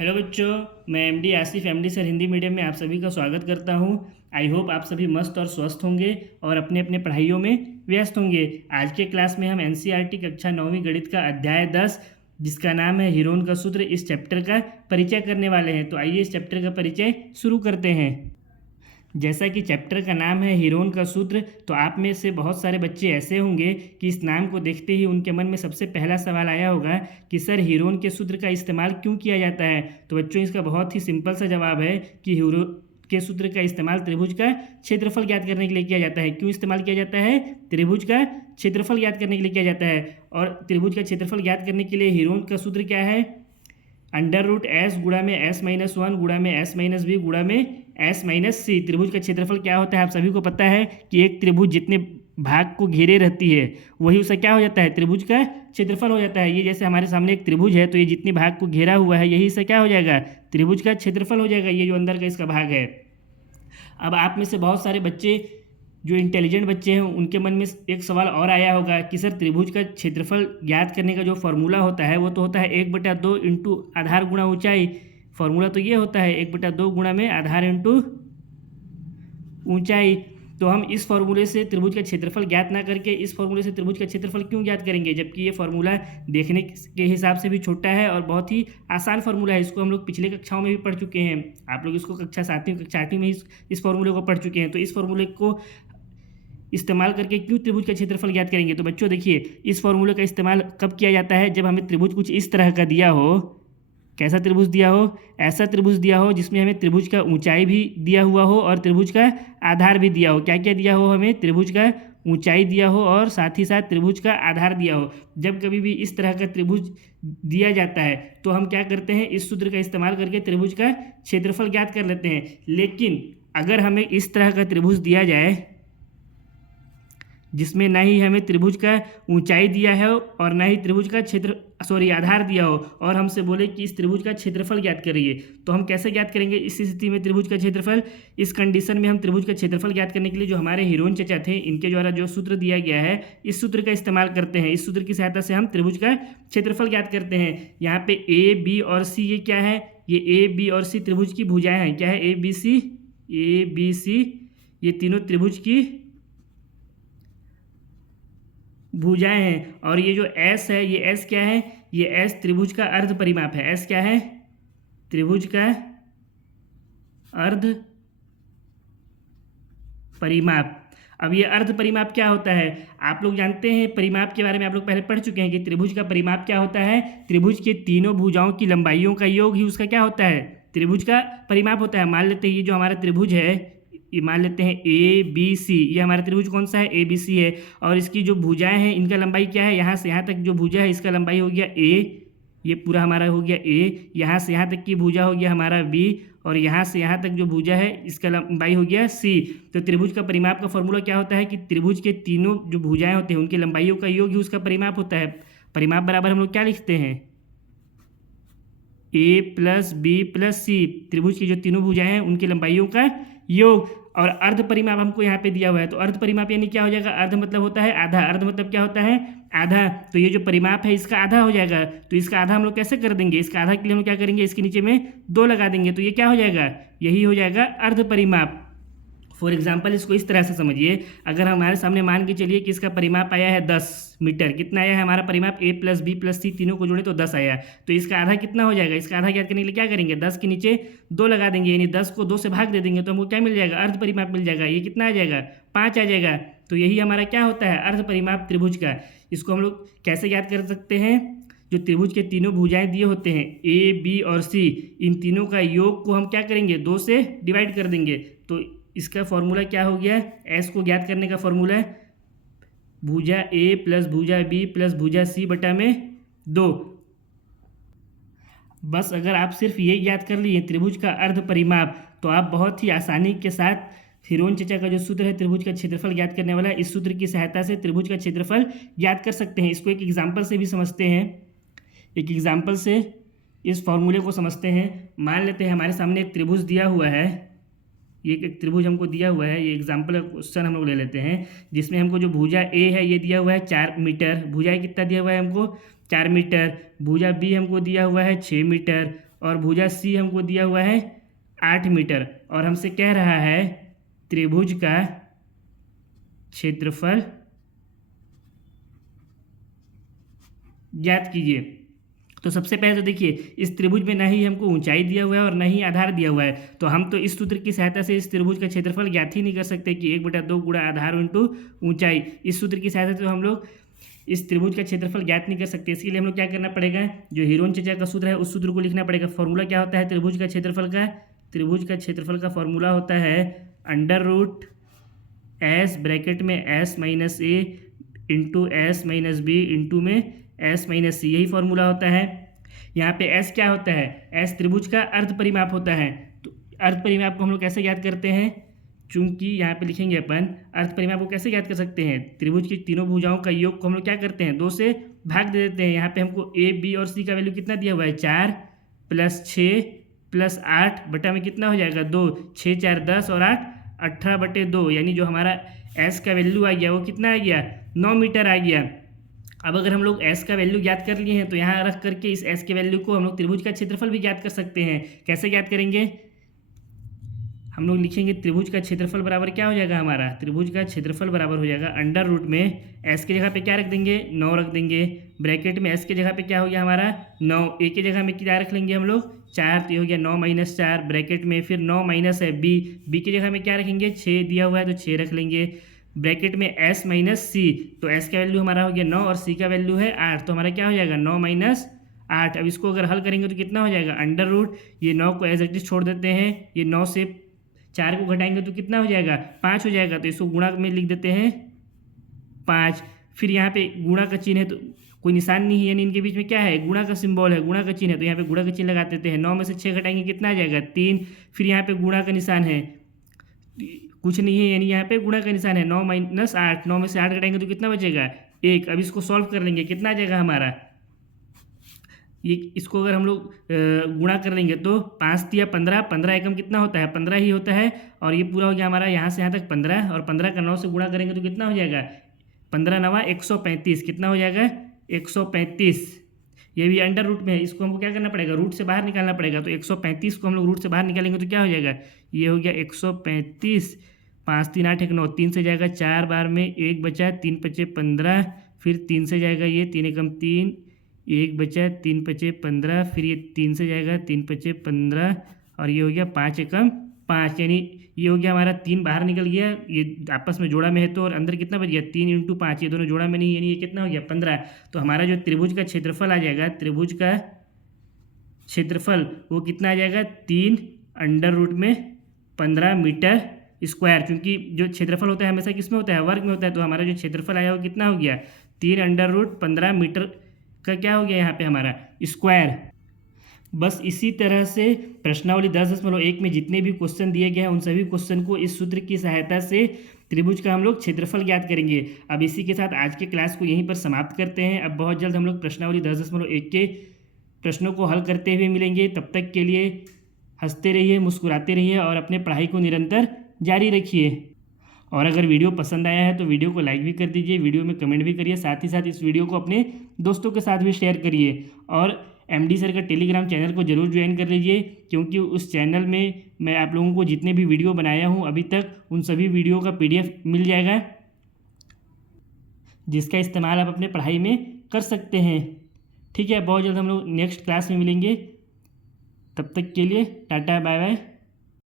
Hello बच्चों, मैं MD Asif MD sir Hindi medium में आप सभी का स्वागत करता हूं। आई होप आप सभी मस्त और स्वस्थ होंगे और अपने अपने पढ़ाइयों में व्यस्त होंगे। आज के क्लास में हम एनसीईआरटी कक्षा 9वीं गणित का अध्याय 10 जिसका नाम है हीरोन का सूत्र, इस चैप्टर का परिचय करने वाले हैं। तो आइए इस चैप्टर का परिचय शुरू करते हैं। जैसा कि चैप्टर का नाम है हीरोन का सूत्र, तो आप में से बहुत सारे बच्चे ऐसे होंगे कि इस नाम को देखते ही उनके मन में सबसे पहला सवाल आया होगा कि सर हीरोन के सूत्र का इस्तेमाल क्यों किया जाता है। तो बच्चों, इसका बहुत ही सिंपल सा जवाब है कि हीरोन के सूत्र का इस्तेमाल त्रिभुज का क्षेत्रफल ज्ञात करने के लिए किया जाता है। क्यों इस्तेमाल किया जाता है? त्रिभुज का क्षेत्रफल ज्ञात करने के लिए किया जाता है। और त्रिभुज का क्षेत्रफल ज्ञात करने के लिए हीरोन का सूत्र क्या है? √S गुणा में S-1 गुणा में S-B गुणा में S-C। त्रिभुज का क्षेत्रफल क्या होता है आप सभी को पता है कि एक त्रिभुज जितने भाग को घेरे रहती है वही उसका क्या हो जाता है? त्रिभुज का क्षेत्रफल हो जाता है। ये जैसे हमारे सामने एक त्रिभुज है तो ये जितने भाग को घेरा हुआ है यही इसका क्या हो जाएगा? त्रिभुज का क्षेत्रफल हो जाएगा। ये जो अंदर का इसका भाग है। अब आप में से बहुत सारे बच्चे जो इंटेलिजेंट बच्चे हैं उनके मन में एक सवाल और आया होगा कि सर त्रिभुज का क्षेत्रफल ज्ञात करने का जो फॉर्मूला होता है वो तो होता है 1/2 इंटू आधार गुणा ऊंचाई। फॉर्मूला तो ये होता है 1/2 गुणा में आधार इंटू ऊंचाई। तो हम इस फॉर्मूले से त्रिभुज का क्षेत्रफल ज्ञात ना करके इस फॉर्मूले से त्रिभुज का क्षेत्रफल क्यों ज्ञात करेंगे, जबकि ये फॉर्मूला देखने के हिसाब से भी छोटा है और बहुत ही आसान फॉर्मूला है। इसको हम लोग पिछले कक्षाओं में भी पढ़ चुके हैं। आप लोग इसको कक्षा 7वीं कक्षा 8वीं में इस फॉर्मूले को पढ़ चुके हैं। तो इस फॉर्मूले को इस्तेमाल करके क्यों त्रिभुज का क्षेत्रफल ज्ञात करेंगे? तो बच्चों देखिए, इस फॉर्मूले का इस्तेमाल कब किया जाता है? जब हमें त्रिभुज कुछ इस तरह का दिया हो। कैसा त्रिभुज दिया हो? ऐसा त्रिभुज दिया हो जिसमें हमें त्रिभुज का ऊंचाई भी दिया हुआ हो और त्रिभुज का आधार भी दिया हो। क्या क्या दिया हो? हमें त्रिभुज का ऊंचाई दिया हो और साथ ही साथ त्रिभुज का आधार दिया हो। जब कभी भी इस तरह का त्रिभुज दिया जाता है तो हम क्या करते हैं? इस सूत्र का इस्तेमाल करके त्रिभुज का क्षेत्रफल ज्ञात कर लेते हैं। लेकिन अगर हमें इस तरह का त्रिभुज दिया जाए जिसमें ना ही हमें त्रिभुज का ऊंचाई दिया है और ना ही त्रिभुज का आधार दिया हो और हमसे बोले कि इस त्रिभुज का क्षेत्रफल ज्ञात करिए, तो हम कैसे ज्ञात करेंगे इस स्थिति में त्रिभुज का क्षेत्रफल? इस कंडीशन में हम त्रिभुज का क्षेत्रफल ज्ञात करने के लिए जो हमारे हीरोन चचा थे इनके द्वारा जो सूत्र दिया गया है इस सूत्र का इस्तेमाल करते हैं। इस सूत्र की सहायता से हम त्रिभुज का क्षेत्रफल ज्ञात करते हैं। यहाँ पे A, B और C ये क्या है? ये A, B और C त्रिभुज की भुजाएं हैं। क्या है? A, B, C ये तीनों त्रिभुज की भुजाएं हैं। और ये जो S है, ये S क्या है? ये S त्रिभुज का अर्ध परिमाप है। S क्या है? त्रिभुज का अर्ध परिमाप। अब ये अर्ध परिमाप क्या होता है? आप लोग जानते हैं परिमाप के बारे में, आप लोग पहले पढ़ चुके हैं कि त्रिभुज का परिमाप क्या होता है? त्रिभुज के तीनों भुजाओं की लंबाइयों का योग ही उसका क्या होता है? त्रिभुज का परिमाप होता है। मान लेते हैं ये जो हमारा त्रिभुज है, ये मान लेते हैं ABC। ये हमारा त्रिभुज कौन सा है? ABC है। और इसकी जो भुजाएं हैं इनका लंबाई क्या है? यहाँ से यहाँ तक जो भुजा है इसका लंबाई हो गया A। ये पूरा हमारा हो गया A। यहाँ से यहाँ तक की भुजा हो गया हमारा B और यहाँ से यहाँ तक जो भुजा है इसका लंबाई हो गया C। तो त्रिभुज का परिमाप का फॉर्मूला क्या होता है कि त्रिभुज के तीनों जो भुजाएं होते हैं उनकी लंबाइयों का योग ही उसका परिमाप होता है। परिमाप बराबर हम लोग क्या लिखते हैं? A + B + C। त्रिभुज की जो तीनों भुजाएं हैं उनकी लंबाइयों का योग। और अर्ध परिमाप हमको यहाँ पे दिया हुआ है, तो अर्ध परिमाप यानी क्या हो जाएगा? अर्ध मतलब होता है आधा। अर्ध मतलब क्या होता है? आधा। तो ये जो परिमाप है इसका आधा हो जाएगा। तो इसका आधा हम लोग कैसे कर देंगे? इसका आधा के लिए हम क्या करेंगे? इसके नीचे में 2 लगा देंगे। तो ये क्या हो जाएगा? यही हो जाएगा अर्ध परिमाप। फॉर एग्जाम्पल इसको इस तरह से समझिए, अगर हमारे सामने मान के चलिए कि इसका परिमाप आया है 10 मीटर। कितना आया है हमारा परिमाप? A + B + C तीनों को जोड़े तो 10 आया। तो इसका आधा कितना हो जाएगा? इसका आधा ज्ञात करने के लिए क्या करेंगे? 10 के नीचे 2 लगा देंगे, यानी 10 को 2 से भाग दे देंगे तो हमको क्या मिल जाएगा? अर्ध परिमाप मिल जाएगा। ये कितना आ जाएगा? 5 आ जाएगा। तो यही हमारा क्या होता है? अर्ध परिमाप त्रिभुज का। इसको हम लोग कैसे ज्ञात कर सकते हैं? जो त्रिभुज के तीनों भुजाएं दिए होते हैं A, B और C, इन तीनों का योग को हम क्या करेंगे? 2 से डिवाइड कर देंगे। तो इसका फॉर्मूला क्या हो गया? S को ज्ञात करने का फॉर्मूला है भुजा A + भुजा B + भुजा C बटा में 2। बस अगर आप सिर्फ ये याद कर लिए त्रिभुज का अर्ध परिमाप तो आप बहुत ही आसानी के साथ हीरोन चचा का जो सूत्र है त्रिभुज का क्षेत्रफल ज्ञात करने वाला, इस सूत्र की सहायता से त्रिभुज का क्षेत्रफल ज्ञात कर सकते हैं। इसको एक एग्जाम्पल से भी समझते हैं। एक एग्जाम्पल से इस फॉर्मूले को समझते हैं। मान लेते हैं हमारे सामने एक त्रिभुज दिया हुआ है। ये एक त्रिभुज हमको दिया हुआ है। ये एग्जाम्पल का क्वेश्चन हम लोग ले लेते हैं जिसमें हमको जो भुजा A है ये दिया हुआ है 4 मीटर। भुजा कितना दिया हुआ है हमको? 4 मीटर। भुजा B हमको दिया हुआ है 6 मीटर और भुजा सी हमको दिया हुआ है 8 मीटर, और हमसे कह रहा है त्रिभुज का क्षेत्रफल ज्ञात कीजिए। तो सबसे पहले तो देखिए, इस त्रिभुज में ना ही हमको ऊंचाई दिया हुआ है और ना ही आधार दिया हुआ है, तो हम तो इस सूत्र की सहायता से इस त्रिभुज का क्षेत्रफल ज्ञात ही नहीं कर सकते कि 1/2 गुणा आधार इंटू ऊंचाई। इस सूत्र की सहायता से तो हम लोग इस त्रिभुज का क्षेत्रफल ज्ञात नहीं कर सकते। इसके लिए हम लोग क्या करना पड़ेगा, जो हीरोन चचा का सूत्र है उस सूत्र को लिखना पड़ेगा। फॉर्मूला क्या होता है त्रिभुज का क्षेत्रफल का? त्रिभुज का क्षेत्रफल का फॉर्मूला होता है √S ब्रैकेट में S minus A into S minus B into में S माइनस सी, यही फॉर्मूला होता है। यहाँ पे S क्या होता है? S त्रिभुज का अर्ध परिमाप होता है। तो अर्ध परिमाप को हम लोग कैसे ज्ञात करते हैं? चूंकि यहाँ पे लिखेंगे अपन अर्ध परिमाप को कैसे ज्ञात कर सकते हैं, त्रिभुज की तीनों भुजाओं का योग को हम लोग क्या करते हैं 2 से भाग दे देते हैं। यहाँ पे हमको A, B और C का वैल्यू कितना दिया हुआ है 4 + 6 + 8 बटा में कितना हो जाएगा 2, 6 × 4 = 10 और 8 18/2, यानी जो हमारा S का वैल्यू आ गया वो कितना आ गया 9 मीटर आ गया। अब अगर हम लोग S का वैल्यू ज्ञात कर लिए हैं तो यहाँ रख करके इस S के वैल्यू को हम लोग त्रिभुज का क्षेत्रफल भी ज्ञात कर सकते हैं। कैसे ज्ञात करेंगे? हम लोग लिखेंगे त्रिभुज का क्षेत्रफल बराबर क्या हो जाएगा हमारा, त्रिभुज का क्षेत्रफल बराबर हो जाएगा अंडर में S की जगह पे क्या रख देंगे 9 रख देंगे, ब्रैकेट में S की जगह पे क्या हो गया हमारा 9, A की जगह में क्या रख लेंगे हम लोग 4, तो ये हो गया 9 - 4 ब्रैकेट में, फिर 9 माइनस है B की जगह में क्या रखेंगे 6 दिया हुआ है तो 6 रख लेंगे, ब्रैकेट में S माइनस सी, तो S का वैल्यू हमारा हो गया 9 और C का वैल्यू है 8, तो हमारा क्या हो जाएगा 9 - 8। अब इसको अगर हल करेंगे तो कितना हो जाएगा अंडर ये 9 को एज इट इज छोड़ देते हैं, ये 9 से 4 को घटाएंगे तो कितना हो जाएगा 5 हो जाएगा, तो इसको गुणा में लिख देते हैं 5। फिर यहाँ पे गुणा का चिन्ह है तो कोई निशान नहीं है, यानी इनके बीच में क्या है गुणा का सिंबल है, गुणा का चिन्ह है, तो यहाँ पे गुणा का चिन्ह लगा देते हैं। 9 में से 6 घटाएंगे कितना आ जाएगा 3, फिर यहाँ पे गुणा का निशान है कुछ नहीं है, यानी यहाँ पे गुणा का निशान है 9 - 8, 9 में से 8 घटाएंगे तो कितना बचेगा 1। अब इसको सॉल्व कर लेंगे, कितना आ जाएगा हमारा ये, इसको अगर हम लोग गुणा कर लेंगे तो 5 × 15, 15 एकम कितना होता है 15 ही होता है, और ये पूरा हो गया हमारा यहाँ से यहाँ तक 15, और 15 का 9 से गुणा करेंगे तो कितना हो जाएगा 15 × 9 = 135, कितना हो जाएगा 135। ये भी अंडर में है, इसको हमको क्या करना पड़ेगा रूट से बाहर निकालना पड़ेगा, तो 135 को हम लोग रूट से बाहर निकालेंगे तो क्या हो जाएगा ये हो गया 135, 5 × 3 = 8, 1 9, 3 से जाएगा 4 बार में 1 बचा, 3 × 5 = 15, फिर 3 से जाएगा ये 3 एकम 3, 1 बचा, 3 × 5 = 15, फिर ये 3 से जाएगा 3 × 5 = 15, और ये हो गया 5 एकम 5, यानी ये हो गया हमारा 3 बाहर निकल गया, ये आपस में जोड़ा में है तो, और अंदर कितना बच गया 3 × 5, ये दोनों जोड़ा में नहीं, यानी ये कितना हो गया 15। तो हमारा जो त्रिभुज का क्षेत्रफल आ जाएगा, त्रिभुज का क्षेत्रफल वो कितना आ जाएगा 3 √में 15 मीटर स्क्वायर, क्योंकि जो क्षेत्रफल होता है हमेशा किस में होता है वर्ग में होता है, तो हमारा जो क्षेत्रफल आया वो कितना हो गया 3 √ 15 मीटर का क्या हो गया यहाँ पे हमारा स्क्वायर। बस इसी तरह से प्रश्नावली 10.1 में जितने भी क्वेश्चन दिए गए हैं उन सभी क्वेश्चन को इस सूत्र की सहायता से त्रिभुज का हम लोग क्षेत्रफल ज्ञात करेंगे। अब इसी के साथ आज के क्लास को यहीं पर समाप्त करते हैं। अब बहुत जल्द हम लोग प्रश्नावली 10.1 के प्रश्नों को हल करते हुए मिलेंगे। तब तक के लिए हंसते रहिए, मुस्कुराते रहिए और अपने पढ़ाई को निरंतर जारी रखिए। और अगर वीडियो पसंद आया है तो वीडियो को लाइक भी कर दीजिए, वीडियो में कमेंट भी करिए, साथ ही साथ इस वीडियो को अपने दोस्तों के साथ भी शेयर करिए। और MD सर का टेलीग्राम चैनल को ज़रूर ज्वाइन कर लीजिए, क्योंकि उस चैनल में मैं आप लोगों को जितने भी वीडियो बनाया हूँ अभी तक उन सभी वीडियो का PDF मिल जाएगा, जिसका इस्तेमाल आप अपने पढ़ाई में कर सकते हैं। ठीक है, बहुत जल्द हम लोग नेक्स्ट क्लास में मिलेंगे। तब तक के लिए टाटा बाय बाय।